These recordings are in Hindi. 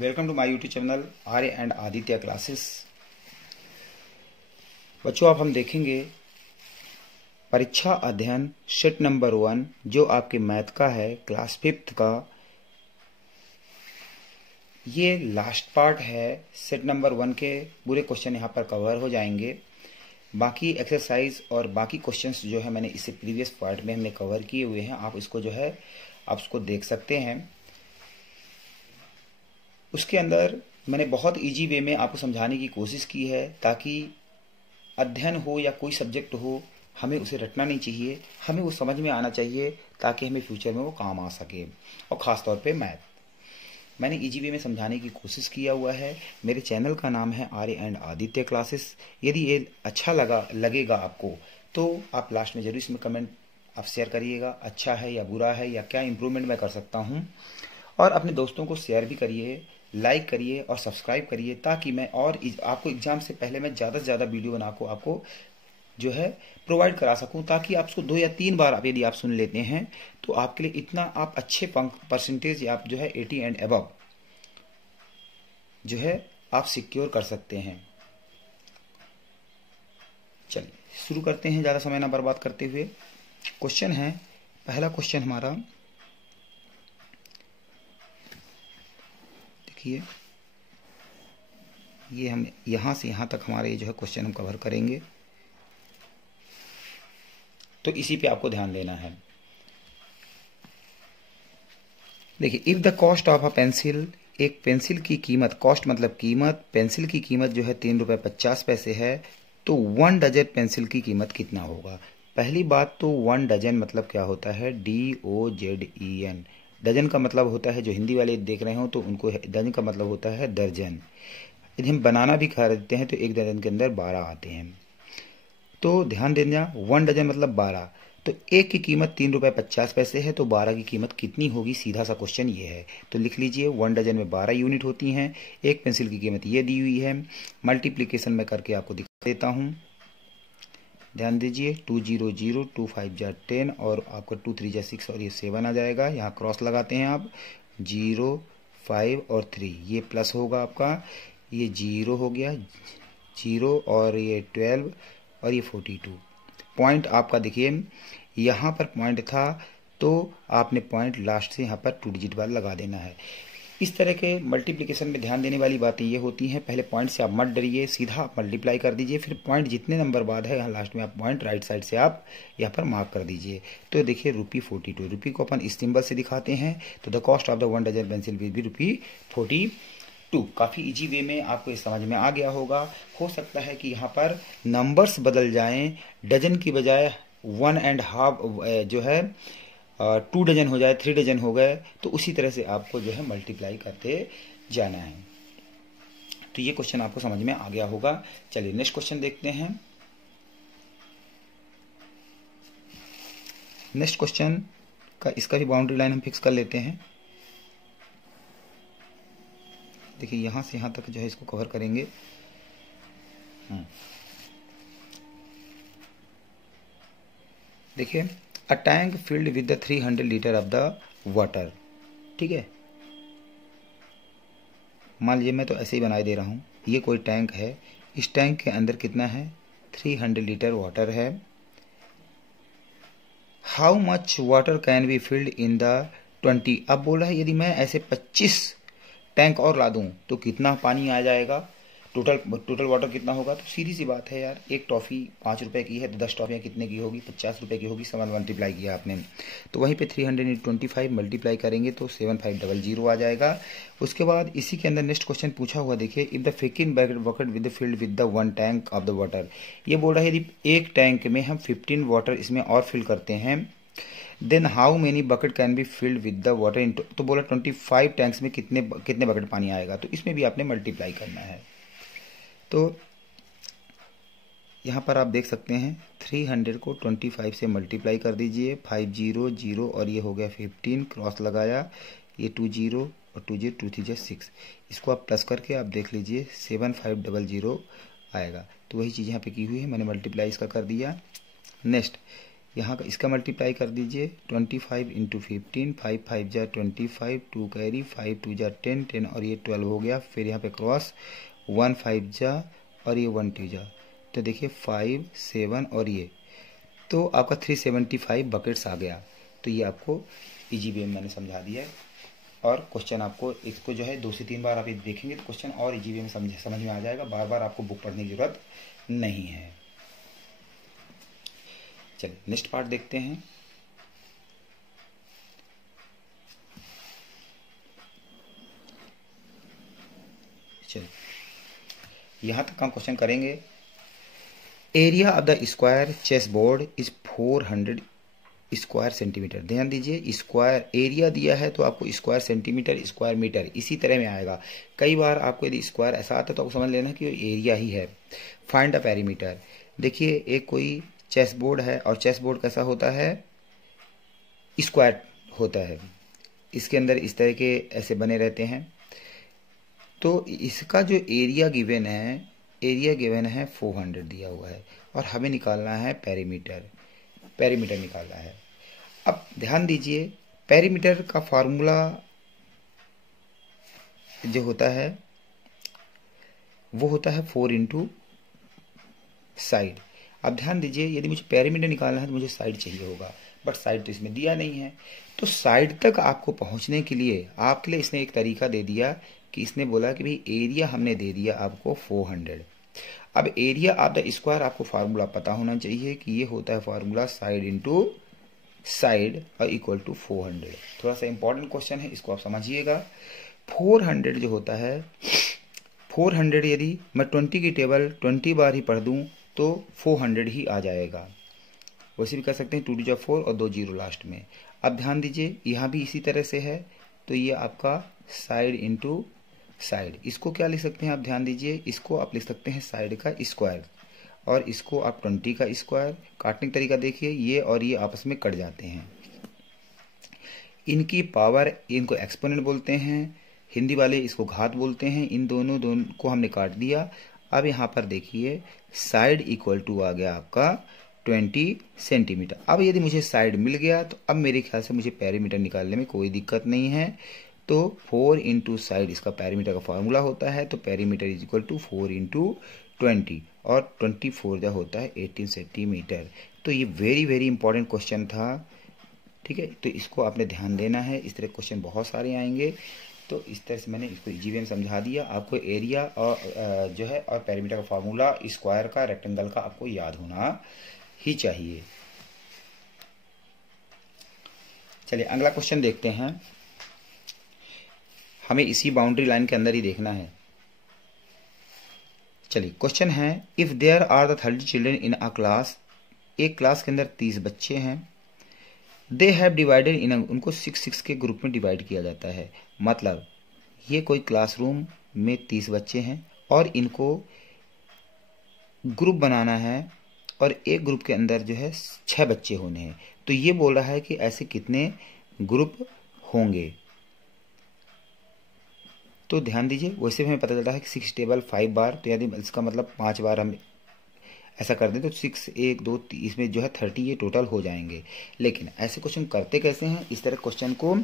Welcome to my YouTube channel Arya and Aditya classes. बच्चों, अब हम देखेंगे परीक्षा अध्ययन सेट नंबर 1 जो आपके मैथ का है, क्लास 5th का। ये लास्ट पार्ट है। सेट नंबर 1 के पूरे क्वेश्चन यहाँ पर कवर हो जाएंगे। बाकी एक्सरसाइज और बाकी क्वेश्चंस जो है मैंने इससे प्रीवियस पार्ट में हमने कवर किए हुए हैं। आप इसको जो है आप उसको देख सकते हैं। उसके अंदर मैंने बहुत इजी वे में आपको समझाने की कोशिश की है ताकि अध्ययन हो या कोई सब्जेक्ट हो, हमें उसे रटना नहीं चाहिए, हमें वो समझ में आना चाहिए ताकि हमें फ्यूचर में वो काम आ सके। और ख़ास तौर पे मैथ मैंने इजी वे में समझाने की कोशिश किया हुआ है। मेरे चैनल का नाम है आर्य एंड आदित्य क्लासेस। यदि ये अच्छा लगेगा आपको तो आप लास्ट में जरूर इसमें कमेंट आप शेयर करिएगा, अच्छा है या बुरा है या क्या इम्प्रूवमेंट मैं कर सकता हूँ। और अपने दोस्तों को शेयर भी करिए, लाइक करिए और सब्सक्राइब करिए ताकि मैं और आपको एग्जाम से पहले मैं ज़्यादा से ज़्यादा वीडियो बना को आपको जो है प्रोवाइड करा सकूं, ताकि आप उसको 2 या 3 बार आप यदि आप सुन लेते हैं तो आपके लिए इतना आप अच्छे परसेंटेज आप जो है 80 एंड अबव जो है आप सिक्योर कर सकते हैं। चलिए शुरू करते हैं ज़्यादा समय ना बर्बाद करते हुए। क्वेश्चन है, पहला क्वेश्चन हमारा देखिए, ये हम यहाँ से यहाँ तक हमारे जो है क्वेश्चन हम कवर करेंगे, तो इसी पे आपको ध्यान देना है। देखिए, if the cost of a pencil, एक पेंसिल की कीमत, कॉस्ट मतलब कीमत, पेंसिल की कीमत जो है 3 रुपये 50 पैसे है, तो 1 डजन पेंसिल की कीमत कितना होगा। पहली बात तो 1 डजन मतलब क्या होता है, DOZEN। डजन का मतलब होता है, जो हिंदी वाले देख रहे हो तो उनको डजन का मतलब होता है दर्जन। यदि हम बनाना भी खरीदते हैं तो एक दर्जन के अंदर 12 आते हैं। तो ध्यान देना, 1 डजन मतलब 12। तो एक की कीमत 3 रुपये 50 पैसे है, तो 12 की कीमत कितनी होगी, सीधा सा क्वेश्चन ये है। तो लिख लीजिए 1 डजन में 12 यूनिट होती हैं। एक पेंसिल की कीमत ये दी हुई है। मल्टीप्लीकेशन में करके आपको दिखा देता हूँ, ध्यान दीजिए। 2 0 0, 2 5 जा 10 और आपका 2 3 जा 6 और ये 7 आ जाएगा। यहाँ क्रॉस लगाते हैं आप, 0 5 और 3, ये प्लस होगा आपका, ये 0 हो गया 0 और ये 12 और ये 42। पॉइंट आपका देखिए यहाँ पर पॉइंट था तो आपने पॉइंट लास्ट से यहाँ पर 2 डिजिट बाद लगा देना है। इस तरह के मल्टीप्लिकेशन में ध्यान देने वाली बातें ये होती हैं, पहले पॉइंट से आप मत डरिए, सीधा आप मल्टीप्लाई कर दीजिए, फिर पॉइंट जितने नंबर बाद है यहाँ लास्ट में आप पॉइंट राइट साइड से आप यहाँ पर मार्क कर दीजिए। तो देखिए ₹42, रुपी को अपन इस सिंबल से दिखाते हैं, तो the cost of the 1 dozen pencil will be ₹42। काफ़ी इजी वे में आपको इस समझ में आ गया होगा। हो सकता है कि यहाँ पर नंबर्स बदल जाएं, डजन की बजाय 1.5 जो है 2 डजन हो जाए, 3 डजन हो गए, तो उसी तरह से आपको जो है मल्टीप्लाई करते जाना है। तो ये क्वेश्चन आपको समझ में आ गया होगा। चलिए नेक्स्ट क्वेश्चन देखते हैं। नेक्स्ट क्वेश्चन का इसका भी बाउंड्री लाइन हम फिक्स कर लेते हैं। देखिए यहां से यहां तक जो है इसको कवर करेंगे। देखिए, a tank field with the 300 litre of the water, ठीक है। मान लीजिए मैं तो ऐसे ही बनाए दे रहा हूँ, ये कोई टैंक है, इस टैंक के अंदर कितना है, 300 लीटर वाटर है। How much water can be filled in the 20। अब बोल रहा है यदि मैं ऐसे 25 टैंक और ला दूं तो कितना पानी आ जाएगा, टोटल वाटर कितना होगा। तो सीधी सी बात है यार, एक टॉफ़ी 5 रुपए की है तो 10 टॉफियाँ कितने की होगी, 50 रुपए की होगी। सवाल मल्टीप्लाई किया आपने तो वहीं पे 325 मल्टीप्लाई करेंगे तो 7500 आ जाएगा। उसके बाद इसी के अंदर नेक्स्ट क्वेश्चन पूछा हुआ, देखिए, इफ द फिकिन bucket with the field with the 1 tank of the water. ये बोल रहा है यदि एक टैंक में हम 15 वाटर इसमें और फिल करते हैं, then how many bucket can be filled with the water in. तो बोला 25 टैंक्स में कितने बकेट पानी आएगा, तो इसमें भी आपने मल्टीप्लाई करना है। तो यहाँ पर आप देख सकते हैं 300 को 25 से मल्टीप्लाई कर दीजिए, 5 0 और ये हो गया 15, क्रॉस लगाया, ये 2 0 और 2 0 2 3 6, इसको आप प्लस करके आप देख लीजिए 7500 आएगा। तो वही चीज़ यहाँ पे की हुई है, मैंने मल्टीप्लाई इसका कर दिया। नेक्स्ट यहाँ का इसका मल्टीप्लाई कर दीजिए 25 इंटू 15, 5 5 जा 25, 2 कैरी, 5 2 जा 10 10 और ये 12 हो गया। फिर यहाँ पे क्रॉस 1 5 जा और ये 1 2 जा, तो देखिए 5 7 और ये, तो आपका 375 बकेट्स आ गया। तो ये आपको इजी वे में मैंने समझा दिया है। और क्वेश्चन आपको इसको जो है 2 से 3 बार आप देखेंगे तो क्वेश्चन और इजी वे में समझ में आ जाएगा। बार बार आपको बुक पढ़ने की जरूरत नहीं है। चलिए नेक्स्ट पार्ट देखते हैं। चलिए यहां तक हम क्वेश्चन करेंगे। Area of the square chess board is 400 square centimetre. ध्यान दीजिए, स्क्वायर एरिया दिया है तो आपको स्क्वायर सेंटीमीटर, स्क्वायर मीटर इसी तरह में आएगा। कई बार आपको यदि स्क्वायर ऐसा आता है तो आपको समझ लेना कि एरिया ही है। Find the perimeter. देखिए एक कोई चेस बोर्ड है और चेस बोर्ड कैसा होता है, स्क्वायर होता है। इसके अंदर इस तरह के ऐसे बने रहते हैं। तो इसका जो एरिया गिवन है 400 दिया हुआ है और हमें निकालना है पेरीमीटर निकालना है। अब ध्यान दीजिए, पेरीमीटर का फॉर्मूला जो होता है वो होता है 4 इंटू साइड। अब ध्यान दीजिए, यदि मुझे पेरीमीटर निकालना है तो मुझे साइड चाहिए होगा, बट साइड तो इसमें दिया नहीं है। तो साइड तक आपको पहुंचने के लिए आपके लिए इसने एक तरीका दे दिया कि इसने बोला कि भाई एरिया हमने दे दिया आपको 400। अब एरिया ऑफ द स्क्वायर आपको फार्मूला पता होना चाहिए कि ये होता है फार्मूला साइड इंटू साइड और इक्वल टू 400। थोड़ा सा इंपॉर्टेंट क्वेश्चन है, इसको आप समझिएगा। 400 जो होता है, 400 यदि मैं 20 की टेबल 20 बार ही पढ़ दूं तो 400 ही आ जाएगा। वैसे भी कर सकते हैं 2 2 4 और 2 0 लास्ट में। अब ध्यान दीजिए यहाँ भी इसी तरह से है, तो ये आपका साइड इंटू साइड। इसको क्या लिख सकते हैं आप ध्यान दीजिए, इसको आप लिख सकते हैं साइड का स्क्वायर और इसको आप 20 का स्क्वायर। काटने का तरीका देखिए, ये और ये आपस में कट जाते हैं। इनकी पावर, इनको एक्सपोनेंट बोलते हैं, हिंदी वाले इसको घात बोलते हैं। इन दोनों को हमने काट दिया। अब यहाँ पर देखिए साइड इक्वल टू आ गया आपका 20 सेंटीमीटर। अब यदि मुझे साइड मिल गया तो अब मेरे ख्याल से मुझे पेरीमीटर निकालने में कोई दिक्कत नहीं है। तो 4 इंटू साइड इसका पेरीमीटर का फॉर्मूला होता है। तो perimeter is equal to 4 into 20 और 24 जो होता है 18 सेंटीमीटर। तो ये वेरी वेरी इंपॉर्टेंट क्वेश्चन था, ठीक है। तो इसको आपने ध्यान देना है, इस तरह क्वेश्चन बहुत सारे आएंगे। तो इस तरह से मैंने इसको इजी वे में समझा दिया। आपको एरिया और जो है और पेरीमीटर का फार्मूला स्क्वायर का, रेक्टेंगल का आपको याद होना ही चाहिए। चलिए अगला क्वेश्चन देखते हैं। हमें इसी बाउंड्री लाइन के अंदर ही देखना है। चलिए क्वेश्चन है, if there are the 30 children in a class, एक क्लास के अंदर 30 बच्चे हैं। दे हैव डिवाइडेड इन, उनको 6 के ग्रुप में डिवाइड किया जाता है। मतलब ये कोई क्लासरूम में 30 बच्चे हैं और इनको ग्रुप बनाना है और एक ग्रुप के अंदर जो है 6 बच्चे होने हैं। तो ये बोल रहा है कि ऐसे कितने ग्रुप होंगे। तो ध्यान दीजिए, वैसे भी हमें पता चलता है कि 6 टेबल 5 बार, तो यदि इसका मतलब 5 बार हम ऐसा कर दें तो 6 1 2 3 इसमें जो है 30 ये टोटल हो जाएंगे। लेकिन ऐसे क्वेश्चन करते कैसे हैं, इस तरह क्वेश्चन को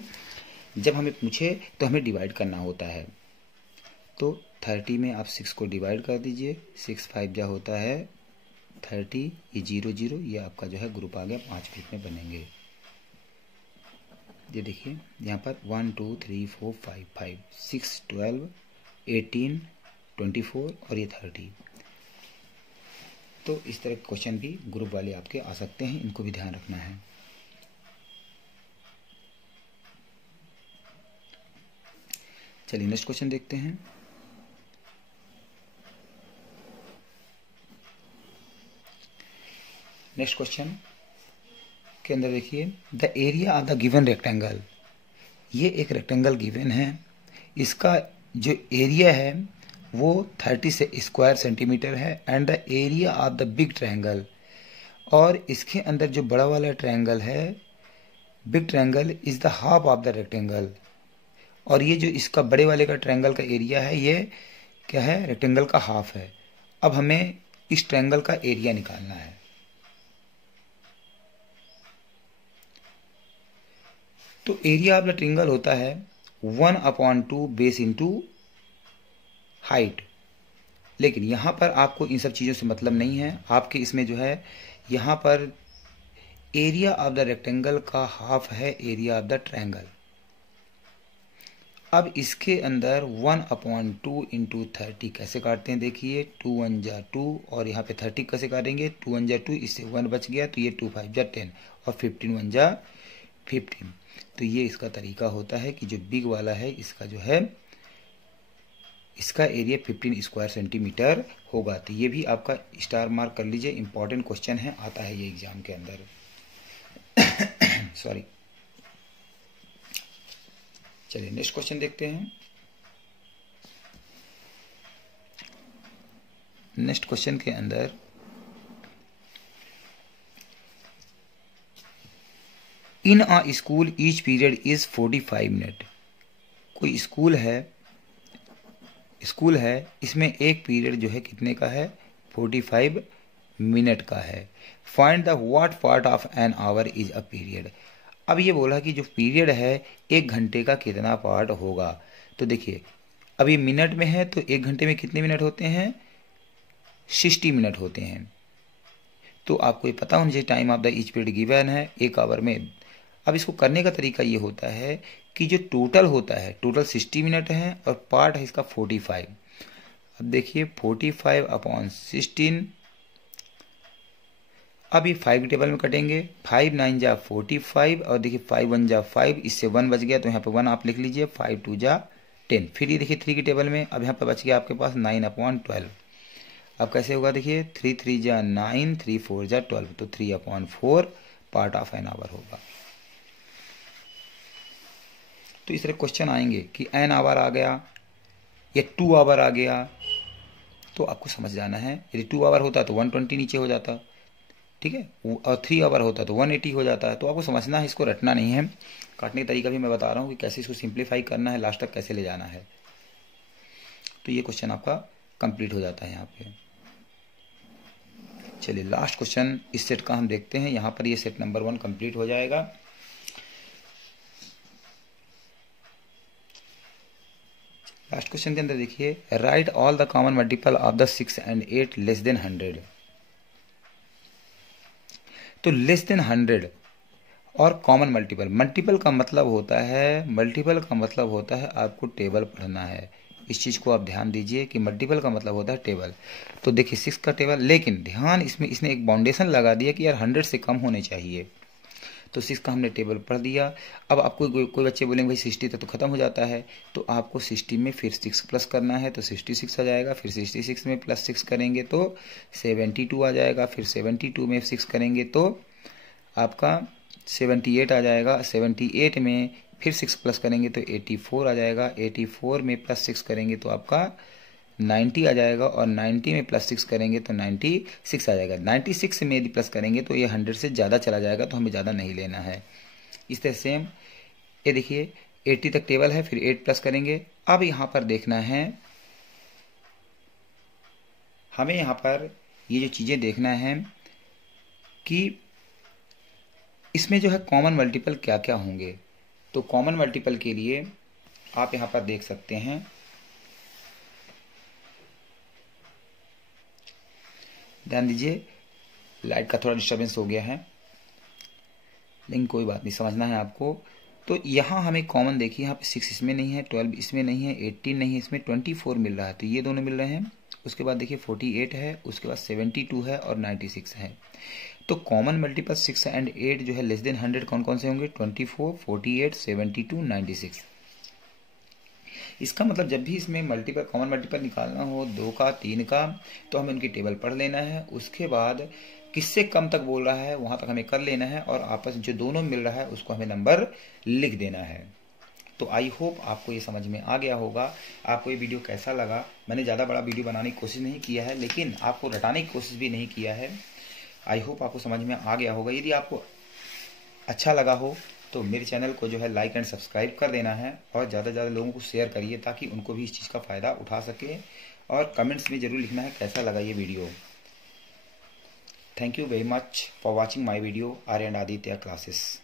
जब हमें पूछे तो हमें डिवाइड करना होता है। तो 30 में आप 6 को डिवाइड कर दीजिए, 6 5 जा होता है 30, ये 0 0, ये आपका जो है ग्रुप आ गया, 5 ग्रुप में बनेंगे। ये देखिए यहाँ पर 1 2 3 4 5 5 6 12 18 24 और ये 30। तो इस तरह के क्वेश्चन भी ग्रुप वाले आपके आ सकते हैं, इनको भी ध्यान रखना है। चलिए नेक्स्ट क्वेश्चन देखते हैं। नेक्स्ट क्वेश्चन के अंदर देखिए, the area of the given rectangle, ये एक रेक्टेंगल गिवन है। इसका जो एरिया है वो 30 से स्क्वायर सेंटीमीटर है and the area of the big triangle, और इसके अंदर जो बड़ा वाला ट्रायंगल है big triangle is the half of the rectangle, और ये जो इसका बड़े वाले का ट्रायंगल का एरिया है ये क्या है, रेक्टेंगल का हाफ है। अब हमें इस ट्रायंगल का एरिया निकालना है। तो एरिया ऑफ द ट्रायंगल होता है 1/2 बेस इंटू हाइट। लेकिन यहां पर आपको इन सब चीजों से मतलब नहीं है, आपके इसमें जो है यहां पर एरिया ऑफ द रेक्टेंगल का हाफ है एरिया ऑफ द ट्रायंगल। अब इसके अंदर 1/2 इंटू 30 कैसे काटते हैं, देखिए 2 1 जा 2 और यहाँ पे 30 कैसे काटेंगे, 2 1 जा 2, इससे 1 बच गया तो ये 2 5 जा 10 और 15 1 जा 15। तो ये इसका तरीका होता है कि जो बिग वाला है इसका जो है इसका एरिया 15 स्क्वायर सेंटीमीटर होगा। तो ये भी आपका स्टार मार्क कर लीजिए, इंपॉर्टेंट क्वेश्चन है, आता है ये एग्जाम के अंदर। सॉरी, चलिए नेक्स्ट क्वेश्चन देखते हैं। नेक्स्ट क्वेश्चन के अंदर in a school each period is 45 minute. कोई स्कूल है इसमें एक पीरियड जो है कितने का है, 45 मिनट का है। Find the what part of an hour is a period. अब ये बोला कि जो पीरियड है एक घंटे का कितना पार्ट होगा। तो देखिए अब ये मिनट में है तो एक घंटे में कितने मिनट होते हैं, 60 मिनट होते हैं। तो आपको ये पता होना चाहिए time of the each period given है एक आवर में। अब इसको करने का तरीका ये होता है कि जो टोटल होता है, टोटल 60 मिनट है और पार्ट है इसका 45। अब देखिए 45/16, अब ये 5 के टेबल में कटेंगे, 5 9 जा 45 और देखिए 5 1 जा 5, इससे 1 बच गया तो यहाँ पे 1 आप लिख लीजिए, 5 2 जा 10। फिर ये देखिए 3 के टेबल में, अब यहाँ पे बच गया आपके पास 9/12। अब कैसे होगा, देखिए 3 3 जा 9, 3 4 जा 12, तो 3/4 पार्ट ऑफ एन आवर होगा। तो इस तरह क्वेश्चन आएंगे कि एन आवर आ गया या 2 आवर आ गया, तो आपको समझ जाना है। यदि 2 आवर होता तो 120 नीचे हो जाता, ठीक है, और 3 आवर होता तो 180 हो जाता है। तो आपको समझना है, इसको रटना नहीं है। काटने का तरीका भी मैं बता रहा हूँ कि कैसे इसको सिंप्लीफाई करना है, लास्ट तक कैसे ले जाना है। तो ये क्वेश्चन आपका कंप्लीट हो जाता है यहाँ पे। चलिए लास्ट क्वेश्चन इस सेट का हम देखते हैं। यहाँ पर ये सेट नंबर 1 कंप्लीट हो जाएगा। लास्ट क्वेश्चन के अंदर देखिए, right all the common multiple of the 6 and 8 less than 100। तो लेस देन 100 और कॉमन मल्टीपल, मल्टीपल का मतलब होता है आपको टेबल पढ़ना है। इस चीज को आप ध्यान दीजिए कि मल्टीपल का मतलब होता है टेबल। तो देखिए 6 का टेबल, लेकिन ध्यान इसमें इसने एक बाउंडेशन लगा दिया कि यार 100 से कम होने चाहिए। तो 6 का हमने टेबल पढ़ दिया। अब आपको कोई बच्चे बोलेंगे भाई 60 तक तो खत्म हो जाता है, तो आपको 60 में फिर 6 प्लस करना है तो 66 आ जाएगा। फिर 66 में प्लस 6 करेंगे तो 72 आ जाएगा। फिर 72 में 6 करेंगे तो आपका 78 आ जाएगा। 78 में फिर 6 प्लस करेंगे तो 84 आ जाएगा। 84 में प्लस 6 करेंगे तो आपका 90 आ जाएगा। और 90 में प्लस 6 करेंगे तो 96 आ जाएगा। 96 में यदि प्लस करेंगे तो ये 100 से ज़्यादा चला जाएगा, तो हमें ज़्यादा नहीं लेना है। इस तरह सेम ये देखिए 80 तक टेबल है, फिर 8 प्लस करेंगे। अब यहाँ पर देखना है, हमें यहाँ पर ये जो चीज़ें देखना है कि इसमें जो है कॉमन मल्टीपल क्या क्या होंगे। तो कॉमन मल्टीपल के लिए आप यहाँ पर देख सकते हैं, ध्यान दीजिए लाइट का थोड़ा डिस्टर्बेंस हो गया है, लेकिन कोई बात नहीं, समझना है आपको। तो यहाँ हमें कॉमन देखिए, यहाँ पे 6 इसमें नहीं है, 12 इसमें नहीं है, 18 नहीं है, इसमें 24 मिल रहा है, तो ये दोनों मिल रहे हैं। उसके बाद देखिए 48 है, उसके बाद 72 है और 96 है। तो कॉमन मल्टीपल 6 and 8 जो है लेस देन 100 कौन कौन से होंगे, 24, 48, 72, 96। इसका मतलब जब भी इसमें मल्टीपल कॉमन मल्टीपल निकालना हो 2 का 3 का, तो हमें उनकी टेबल पढ़ लेना है। उसके बाद किससे कम तक बोल रहा है वहां तक हमें कर लेना है, और आपस जो दोनों मिल रहा है उसको हमें नंबर लिख देना है। तो आई होप आपको ये समझ में आ गया होगा। आपको ये वीडियो कैसा लगा, मैंने ज़्यादा बड़ा वीडियो बनाने की कोशिश नहीं किया है, लेकिन आपको रटाने की कोशिश भी नहीं किया है। आई होप आपको समझ में आ गया होगा। यदि आपको अच्छा लगा हो तो मेरे चैनल को जो है लाइक एंड सब्सक्राइब कर देना है, और ज़्यादा से ज़्यादा लोगों को शेयर करिए ताकि उनको भी इस चीज़ का फ़ायदा उठा सके। और कमेंट्स में ज़रूर लिखना है कैसा लगा ये video. Thank you very much for watching my video Aryan Aditya classes.